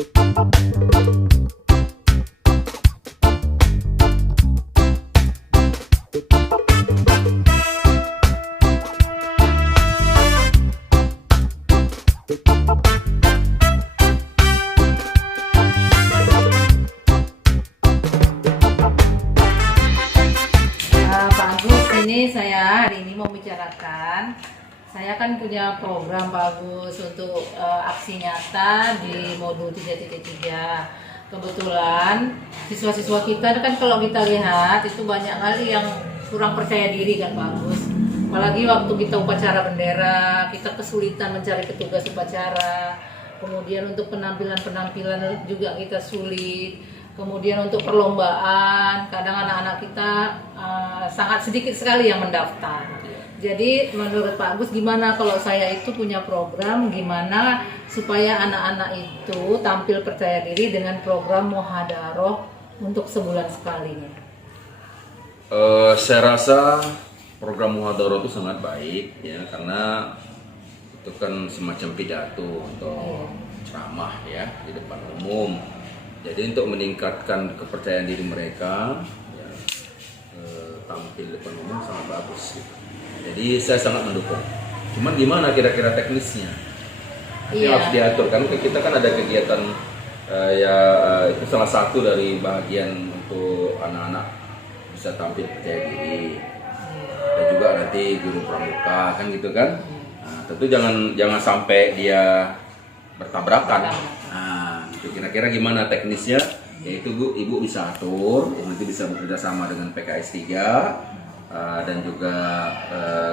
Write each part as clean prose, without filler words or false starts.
Pak Agus, ini saya hari ini mau bicarakan. Saya kan punya program Pak Agus untuk aksi nyata di modul 3.3. Kebetulan siswa-siswa kita kan kalau kita lihat itu banyak kali yang kurang percaya diri kan Pak Agus. Apalagi waktu kita upacara bendera, kita kesulitan mencari petugas upacara. Kemudian untuk penampilan-penampilan juga kita sulit. Kemudian untuk perlombaan, kadang anak-anak kita sangat sedikit sekali yang mendaftar. Jadi menurut Pak Agus gimana kalau saya itu punya program gimana supaya anak-anak itu tampil percaya diri dengan program Muhadharoh untuk sebulan sekalinya? Saya rasa program Muhadharoh itu sangat baik ya, karena itu kan semacam pidato atau ceramah ya di depan umum. Jadi untuk meningkatkan kepercayaan diri mereka ya, tampil di depan umum sangat bagus gitu. Jadi saya sangat mendukung. Cuman gimana kira-kira teknisnya? Ini harus diatur kan, kita kan ada kegiatan itu salah satu dari bagian untuk anak-anak bisa tampil percaya diri. Dan juga nanti guru pramuka kan gitu kan. Nah, tentu jangan sampai dia bertabrakan. Nah, itu kira-kira gimana teknisnya? Yaitu Ibu bisa atur, nanti bisa bekerja sama dengan PKS 3 dan juga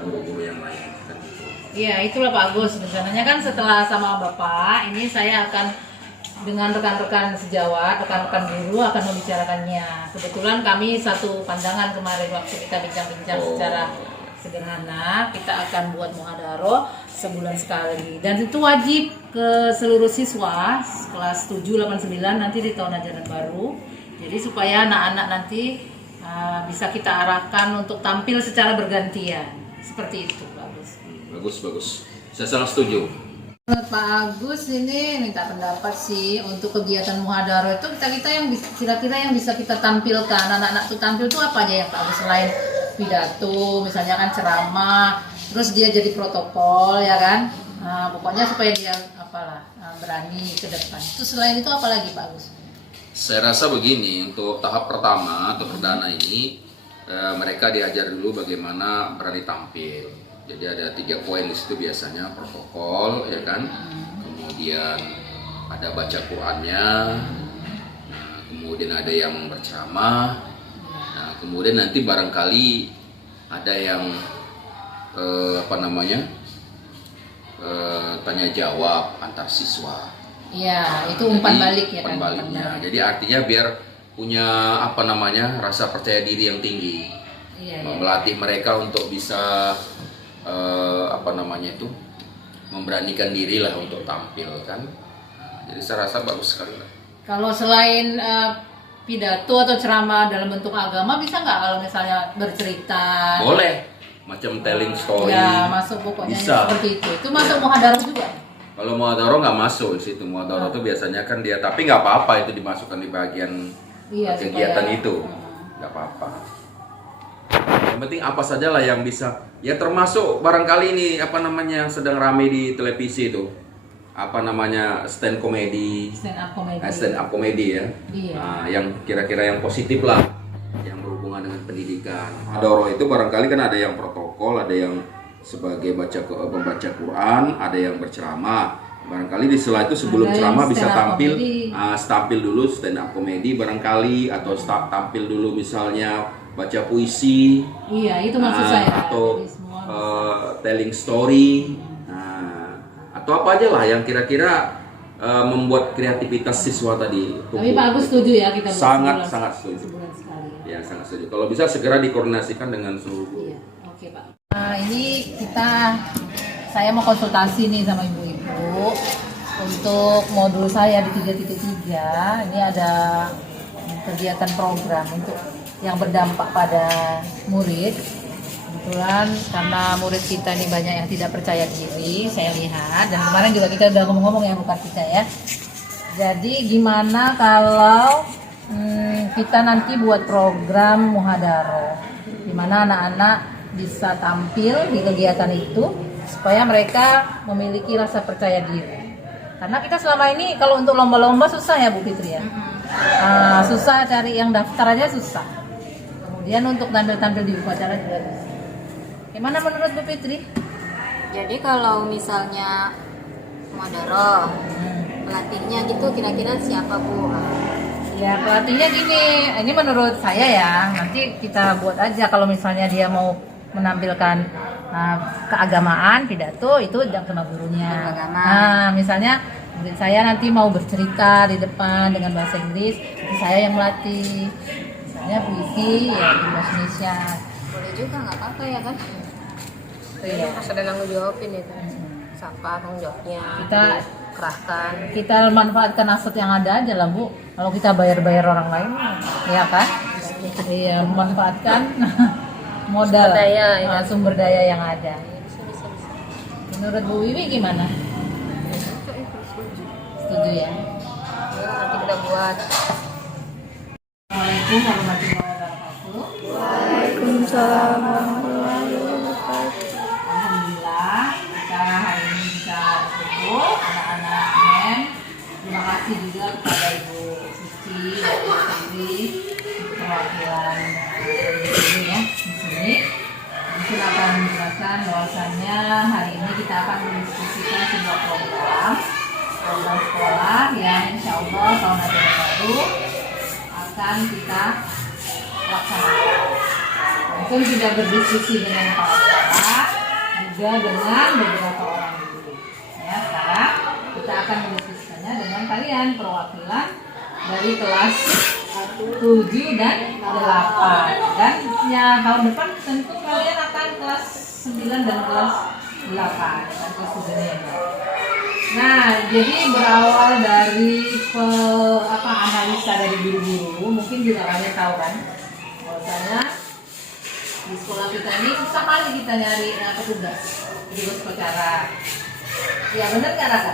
guru-guru yang lain kan gitu. Iya, itulah Pak Agus. Rencananya kan setelah sama Bapak, ini saya akan dengan rekan-rekan sejawat, rekan-rekan guru akan membicarakannya. Kebetulan kami satu pandangan kemarin waktu kita bincang-bincang secara sederhana, kita akan buat Muhadharoh sebulan sekali. Dan itu wajib ke seluruh siswa kelas 7, 8, 9 nanti di tahun ajaran baru. Jadi supaya anak-anak nanti bisa kita arahkan untuk tampil secara bergantian. Seperti itu, Pak Agus. Bagus. Saya sangat setuju. Menurut Pak Agus ini minta pendapat sih untuk kegiatan Muhadharoh itu kita yang kira-kira yang bisa kita tampilkan, anak-anak itu tampil itu apa aja yang Pak Agus, selain pidato, misalnya kan ceramah, terus dia jadi protokol ya kan, pokoknya supaya dia berani ke depan. Itu selain itu apa lagi Pak Agus? Saya rasa begini, untuk tahap pertama atau perdana ini mereka diajar dulu bagaimana berani tampil. Jadi ada 3 poin di situ biasanya, protokol ya kan, kemudian ada baca Qur'annya, kemudian ada yang berceramah, kemudian nanti barangkali ada yang tanya jawab antar siswa. Iya, itu umpan balik ya kan. Umpan baliknya. Jadi artinya biar punya rasa percaya diri yang tinggi. Iya. Melatih mereka untuk bisa memberanikan diri lah untuk tampil kan. Jadi saya rasa bagus sekali lah. Kalau selain pidato atau ceramah dalam bentuk agama bisa nggak kalau misalnya bercerita? Boleh, macam telling story. Ya, masuk pokoknya bisa. Seperti itu. Itu masuk Muhadharoh juga? Kalau Muhadharoh nggak masuk di situ. Muhadharoh itu biasanya kan dia, tapi nggak apa-apa itu dimasukkan di bagian kegiatan itu, nggak apa-apa. Yang penting apa saja lah yang bisa. Ya termasuk barangkali ini yang sedang rame di televisi itu, stand komedi, stand up komedi ya. Iya. Nah, yang kira-kira yang positif lah, yang berhubungan dengan pendidikan. Muhadharoh itu barangkali kan ada yang protokol, ada yang sebagai pembaca Quran, ada yang berceramah. Barangkali di sela itu sebelum ceramah bisa tampil dulu stand up komedi barangkali, atau tampil dulu misalnya baca puisi. Iya, itu maksud saya. Atau telling story. Atau apa aja lah yang kira-kira membuat kreativitas siswa tadi. Tapi Pak Agus setuju ya kita sangat setuju. Sebulan sekali. Ya, sangat setuju. Kalau bisa segera dikoordinasikan dengan seluruh guru. Iya, oke Pak. Ini saya mau konsultasi nih sama ibu-ibu untuk modul saya di 3.3. Ini ada kegiatan program untuk yang berdampak pada murid. Kebetulan karena murid kita ini banyak yang tidak percaya diri, saya lihat, dan kemarin juga kita udah ngomong-ngomong ya bukan kita ya. Jadi gimana kalau kita nanti buat program muhadharoh, di mana anak-anak bisa tampil di kegiatan itu supaya mereka memiliki rasa percaya diri. Karena kita selama ini kalau untuk lomba-lomba susah ya Bu Fitri ya. Susah cari yang daftar aja susah. Kemudian untuk tampil-tampil di upacara juga susah. Gimana menurut Bu Fitri? Jadi kalau misalnya muhadharoh, pelatihnya gitu kira-kira siapa Bu? Ya pelatihnya gini, ini menurut saya ya, nanti kita buat aja kalau misalnya dia mau menampilkan keagamaan, pidato itu sama gurunya. Agama. Nah misalnya murid saya nanti mau bercerita di depan dengan bahasa Inggris, itu saya yang melatih. Misalnya puisi ya di bahasa Indonesia. Boleh juga, nggak apa-apa ya kan? Iya. Pas ada tanggung jawabin itu. Siapa tanggung jawabnya? Kita Kerahkan. kita manfaatkan aset yang ada aja lah Bu. Kalau kita bayar-bayar orang lain, ya kan? Iya, memanfaatkan modal, Sumber daya, ya. sumber daya yang ada. Bisa. Menurut Bu Wiwi gimana? Setuju ya? Nanti kita buat. Assalamualaikum warahmatullahi wabarakatuh. Waalaikumsalam warahmatullahi wabarakatuh. Alhamdulillah kita hari ini bisa berkumpul anak-anak MEM. Terima kasih juga kepada Ibu Suci dan Ibu Fitri perwakilan ini ya di sini. Mungkin akan menjelaskan bahwasannya hari ini kita akan mendiskusikan sebuah program sekolah yang insya Allah tahun ajaran baru akan kita laksanakan. Mungkin sudah berdiskusi dengan Pak Sekolah, juga dengan beberapa orang guru. Ya, sekarang kita akan mendiskusikannya dengan kalian perwakilan dari kelas 7 dan 8. Dan ya tahun depan tentu kalian akan kelas 9 dan kelas 8 dan kelas 7 ya. Nah, jadi berawal dari analisa dari guru-guru, mungkin juga kalian tahu kan, bahwasanya di sekolah kita ini susah kali kita nyari petugas upacara. Ya benar nggak Raka?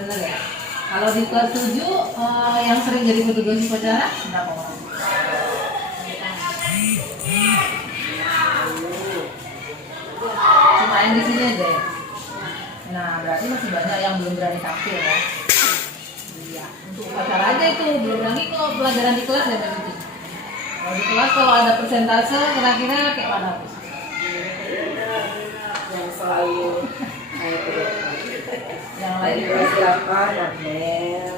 Benar ya. Kalau di kelas 7 yang sering jadi petugas upacara berapa orang? Cuma yang di sini aja ya. Nah, berarti masih banyak yang belum berani tampil ya. Iya, untuk upacara aja itu belum lagi kalau pelajaran di kelas ya Mbak Cici. Kalau di kelas kalau ada persentase kira-kira kayak mana Bu? Yang selalu Yang lain kelas 8, Nabel,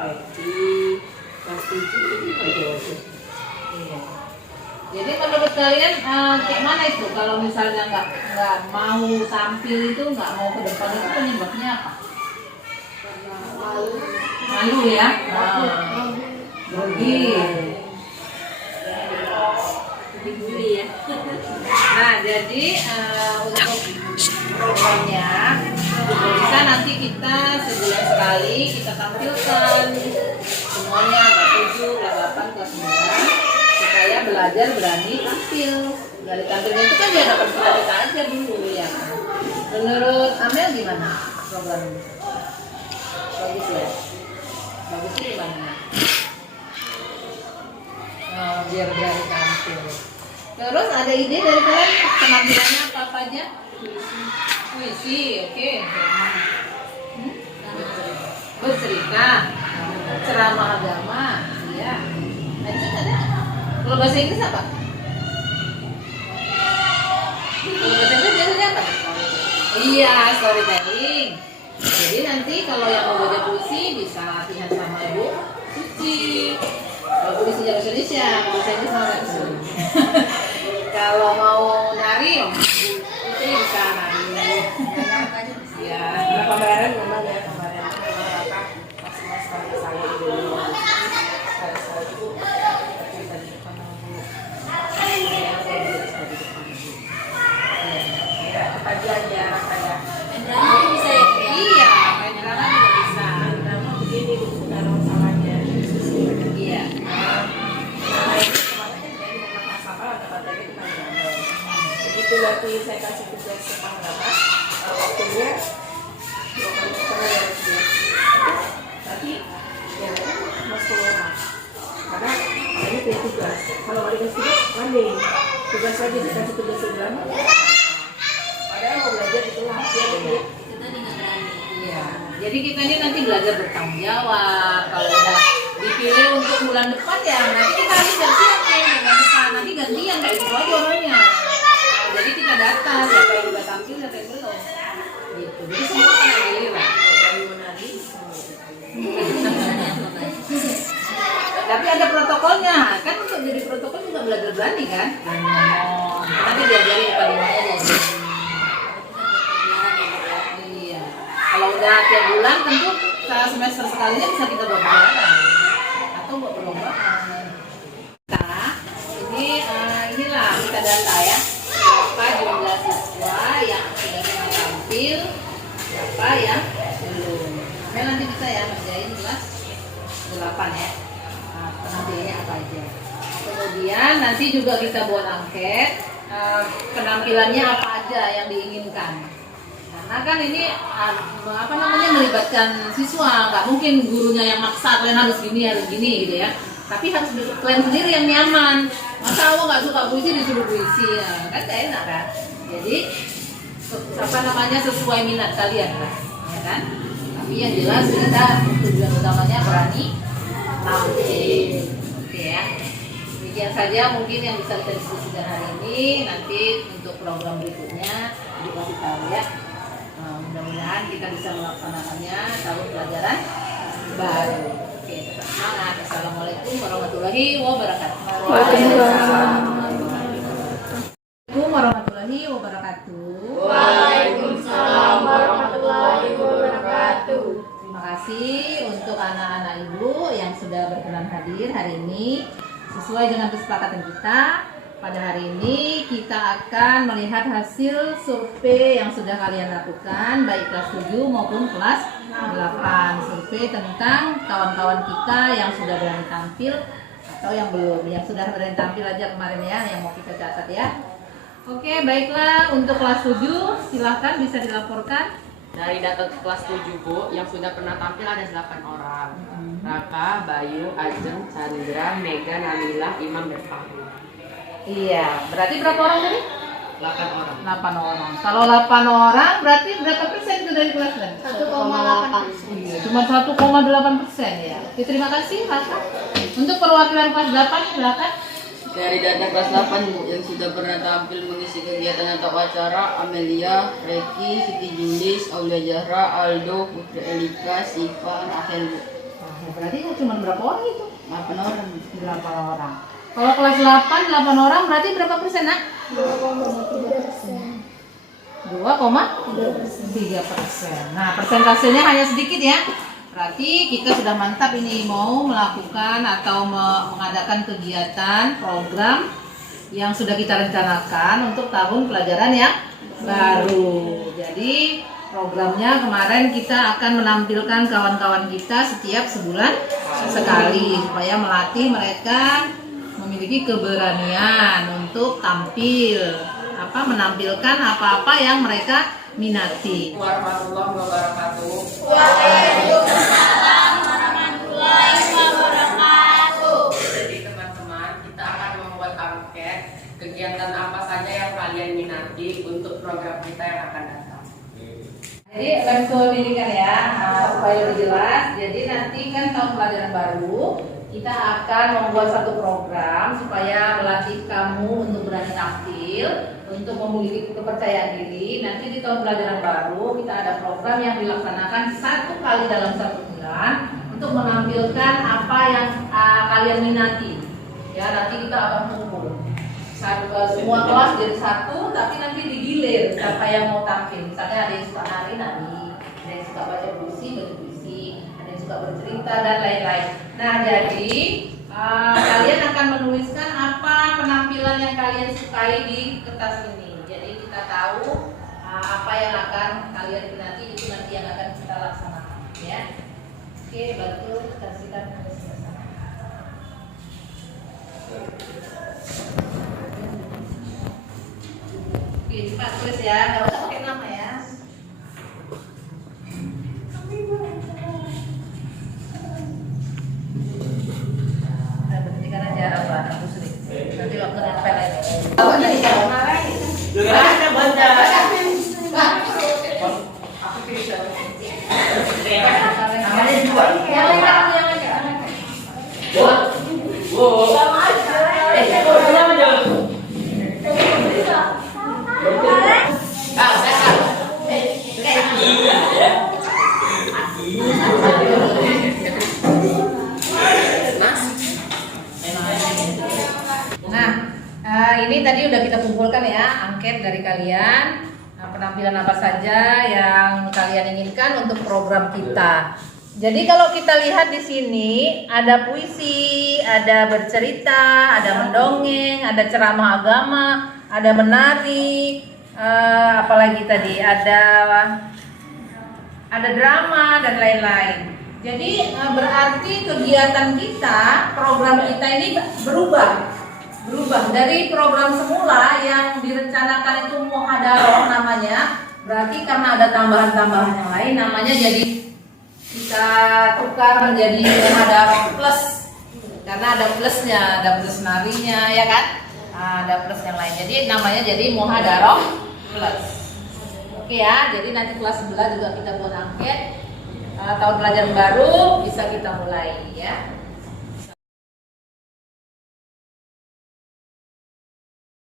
Reti, kelas 7 aja. iya. Jadi menurut kalian kayak mana itu kalau misalnya nggak mau tampil itu nggak mau ke depan itu penyebabnya apa? Malu ya? Grogi. Ya. Nah jadi untuk programnya bisa nanti kita sebulan sekali kita tampilkan semuanya ada 7, ada 8, kelas 9 supaya belajar berani tampil. Dari tampilnya itu kan dia dapat kita aja dulu ya. Menurut Amel gimana program ini? Bagus ya? Bagusnya gimana? Biar berani tampil. Terus ada ide dari kalian penampilannya apa aja? Puisi, oke. Bercerita, ceramah agama, iya. Lanjut ada. Kalau bahasa Inggris apa? Kalau bahasa Inggris biasanya apa? Iya, storytelling. Jadi nanti kalau yang mau baca puisi bisa latihan sama Ibu Suci. Kalau puisi bahasa Indonesia, bahasa Inggris sama bahasa Kalau mau nari, itu bisa nari. Iya. Kemarin memang ya kemarin pas saya dulu saya itu cerita di depan Bu. Ya, apa aja kayak Drama bisa ya? Iya, main drama juga bisa. drama begini Bu, ada masalahnya. Iya. Nah, ini kemarin kan jadi memang asal ada materi tentang drama. Begitu nanti saya kasih tugas tentang drama, waktunya 2 kali setengah dari dia. Tapi kita ini nanti belajar bertanggung jawab. Kalau udah dipilih untuk bulan depan ya nanti kita harus siap-siap nih bulan depan. Nanti gantian kayak gitu aja orangnya. Nah, jadi kita data siapa yang udah tampil siapa yang belum. Gitu. Jadi semua kena giliran. Tapi ada protokolnya kan, untuk jadi protokol juga belajar berani kan. Nanti diajarin kalimatnya dia. Iya. Kalau udah tiap bulan tentu semester sekalinya bisa kita buat pelajaran atau buat perlombaan. Nah, inilah kita data ya. Berapa jumlah siswa yang sudah tampil, berapa yang belum. Mel nanti bisa ya ngerjain kelas 8 ya. Penampilannya apa aja. Kemudian nanti juga kita buat angket penampilannya apa aja yang diinginkan. Karena kan ini melibatkan siswa, nggak mungkin gurunya yang maksa kalian harus gini gitu ya. Tapi harus kalian sendiri yang nyaman. Masa awal nggak suka puisi disuruh puisi ya, kan gak enak kan. Jadi sesuai minat kalian kan, ya kan. Tapi yang jelas kita tujuan utamanya berani tampil. Oke ya. Demikian saja mungkin yang bisa kita diskusikan hari ini. Nanti untuk program berikutnya dikasih tahu ya. Mudah-mudahan kita bisa melaksanakannya tahun pelajaran baru. Oke, tetap semangat. Assalamualaikum warahmatullahi wabarakatuh. Waalaikumsalam warahmatullahi wabarakatuh. Waalaikumsalam warahmatullahi wabarakatuh. Terima kasih untuk anak-anak ibu yang sudah berkenan hadir hari ini. Sesuai dengan kesepakatan kita, pada hari ini kita akan melihat hasil survei yang sudah kalian lakukan, baik kelas 7 maupun kelas 8. Survei tentang kawan-kawan kita yang sudah berani tampil atau yang belum. Yang sudah berani tampil aja kemarin ya, yang mau kita catat ya. Oke, baiklah, untuk kelas 7 silahkan bisa dilaporkan. Dari data kelas 7 Bu, yang sudah pernah tampil ada 8 orang. Raka, Bayu, Ajeng, Chandra, Mega, Nabila, Imam, dan Fahmi. Iya, berarti berapa orang tadi? 8 orang. 8 orang. Kalau 8 orang berarti berapa persen itu dari kelas kan? 1,8%. Iya, cuma 1,8% ya. Oke, terima kasih Raka. Untuk perwakilan kelas 8 silakan. Dari data kelas 8 Bu, yang sudah pernah tampil mengisi kegiatan atau acara Amelia, Reki, Siti Julis, Aulia Zahra, Aldo, Putri Elika, Siva, Rahel Bu. Berarti cuma berapa orang itu? 8 orang. 8 orang. Kalau kelas 8 orang berarti berapa persen nak? 2,3%. Nah, persentasenya hanya sedikit ya. Berarti kita sudah mantap ini mau melakukan atau mengadakan kegiatan program yang sudah kita rencanakan untuk tahun pelajaran yang baru. Jadi programnya kemarin kita akan menampilkan kawan-kawan kita setiap sebulan sekali supaya melatih mereka memiliki keberanian untuk tampil, menampilkan apa-apa yang mereka minati. Warahmatullahi wabarakatuh. Waalaikumsalam warahmatullahi wabarakatuh. Jadi teman-teman, kita akan membuat angket kegiatan apa saja yang kalian minati untuk program kita yang akan datang. Jadi langsung pendidikan ya, supaya lebih jelas. Jadi nanti kan tahun pelajaran baru kita akan membuat satu program supaya melatih kamu untuk berani tampil, untuk memiliki kepercayaan diri. Nanti di tahun pelajaran baru kita ada program yang dilaksanakan 1 kali dalam 1 bulan untuk menampilkan apa yang kalian minati. Ya, nanti kita akan kumpul semua kelas jadi 1, tapi nanti digilir siapa yang mau tampil. Misalnya ada yang suka nari, ada yang suka baca puisi, ada yang suka bercerita dan lain-lain. Nah, jadi kalian akan menuliskan apa penampilan yang kalian sukai di kertas ini. Jadi kita tahu apa yang akan kalian minati, itu nanti yang akan kita laksanakan ya. Oke, bantu kasihkan ke sebelah sana. Oke, cepat tulis ya, nggak usah pakai nama ya. Berhentikan aja apa aku sering. Nanti waktu nempel aja. Oh, jadi jangan marah itu. Aku bisa. kalian penampilan apa saja yang kalian inginkan untuk program kita. Jadi kalau kita lihat di sini ada puisi, ada bercerita, ada mendongeng, ada ceramah agama, ada menari, apalagi tadi ada drama dan lain-lain. Jadi berarti kegiatan kita, program kita ini berubah dari program semula yang direncanakan itu muhadaroh namanya. Berarti karena ada tambahan-tambahan yang lain, namanya jadi kita tukar menjadi muhadaroh plus. Karena ada plusnya, ada plus narinya, ya kan? Ada plus yang lain. Jadi namanya jadi muhadaroh plus. Oke ya, jadi nanti kelas 11 juga kita buat angket. Tahun pelajaran baru bisa kita mulai ya.